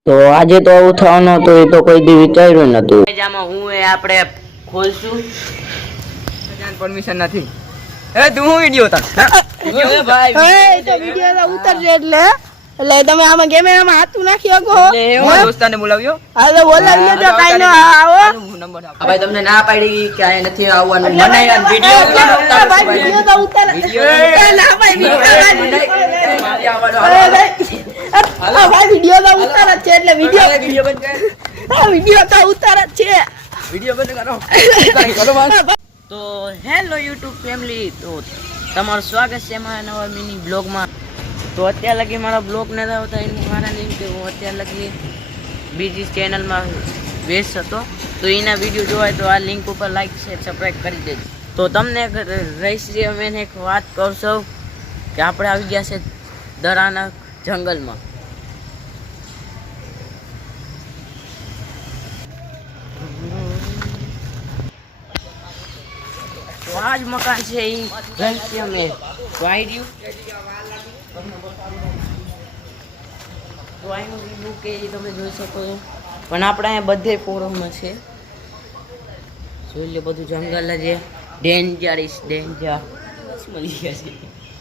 તો આજે તો આવું થવાનું હતું, એ તો કોઈ દી વિચાર્યું નતું. આમાં હું આપણે ખોલશું, પરમિશન નથી. એ તું હું વિડિયો ઉતાર ભાઈ તો વિડિયો ઉતારજે એટલે તમે આમાં કેમેરામાં હાથ નાખી શકો. હું દોસ્તાને બોલાવ્યો. હાલો બોલાવી લેજો, કાઈ ન આવો. નંબર આપો. ભાઈ તમને ના પાડી કે આ નથી આવવાનું, મને યાર વિડિયો ભાઈ વિડિયો તો ઉતાર. ના ભાઈ વિડિયો તો ઉતાર જ છે એટલે વિડિયો વિડિયો તો ઉતાર જ છે. વિડિયો બંધ કરો. તો હેલો યુટ્યુબ ફેમિલી, તો તમારું સ્વાગત છે મારા નવા મિની બ્લોગમાં. તો અત્યાર લગી મારા બ્લોગ ન આવતા એનું કારણ એમ કે હું અત્યાર લગી બીજી ચેનલમાં વ્યસ્ત હતો. તો એના વિડીયો જોવાય તો આ લિંક ઉપર લાઈક શેર સબસ્ક્રાઈબ કરી દેજો. તો તમને રહીશી અમે એક વાત કહું છું કે આપણે આવી ગયા છે દરાના જંગલમાં. તો આ જ મકાન છે એ રહસ્ય મેં વાયર્યું. તો આનું વ્યૂ કે તમે જોઈ શકો છો, પણ આપણે અહીંયા બધે ફોરમમાં છે. જોઈ લે બધું જંગલ છે, ડેન્જર ઇઝ ડેન્જર મળી ગયા છે.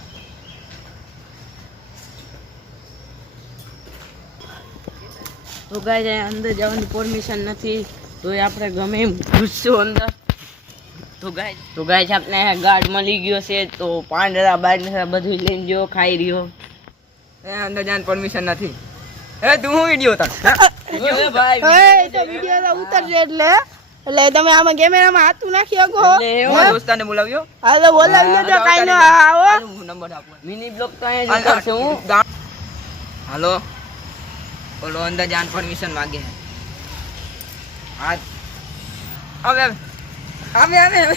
તો ગાય અંદર જવાની પરમિશન નથી, તો એ આપણે ગમે એમ ઘૂસશું અંદર. તો ગાય આપણે ગાર્ડ મળી ગયો છે, તો પાંદડા બાંદડા બધું લઈને જો ખાઈ રહ્યો. અંદર જાન પરમિશન નથી. એ તું હું વિડિયો ઉતાર ભાઈ તો વિડિયો તો ઉતારજે એટલે તમે આમાં કેમેરામાં હાથ નાખી શકો. હું દોસ્તાને બોલાવ્યો. હાલો બોલાવી લેજો, કાઈ ન આવો. નંબર આપો. મિની બ્લોગ તો અહીંયા જ ઉતારશે હું. હાલો બોલો, અંદર જાન પરમિશન માંગે છે. હા આવે આવે આવે આવે.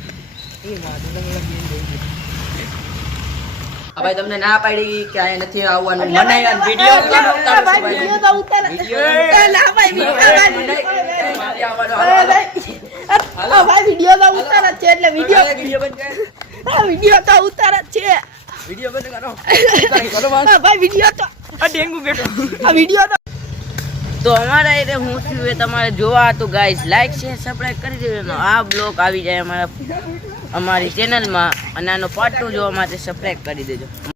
ભાઈ તમને ના પાડી કે આ નથી આવવાનું, મને યાર વિડિયો ભાઈ વિડિયો તો ઉતાર. ના ભાઈ વિડિયો તો ઉતાર જ છે એટલે વિડિયો વિડિયો તો ઉતાર જ છે. વિડિયો બંધ કરો. ભાઈ વિડિયો તો આ ડેન્ગુ બેઠો. આ વિડિયો તો અમારા એટલે હું થયું એ તમારે જોવા હતું ગાઈઝ, લાઈક શેર સબસ્ક્રાઈબ કરી દેજો. આ બ્લોગ આવી જાય અમારી ચેનલમાં, અને આનો પાર્ટ 2 જોવા માટે સબસ્ક્રાઈબ કરી દેજો.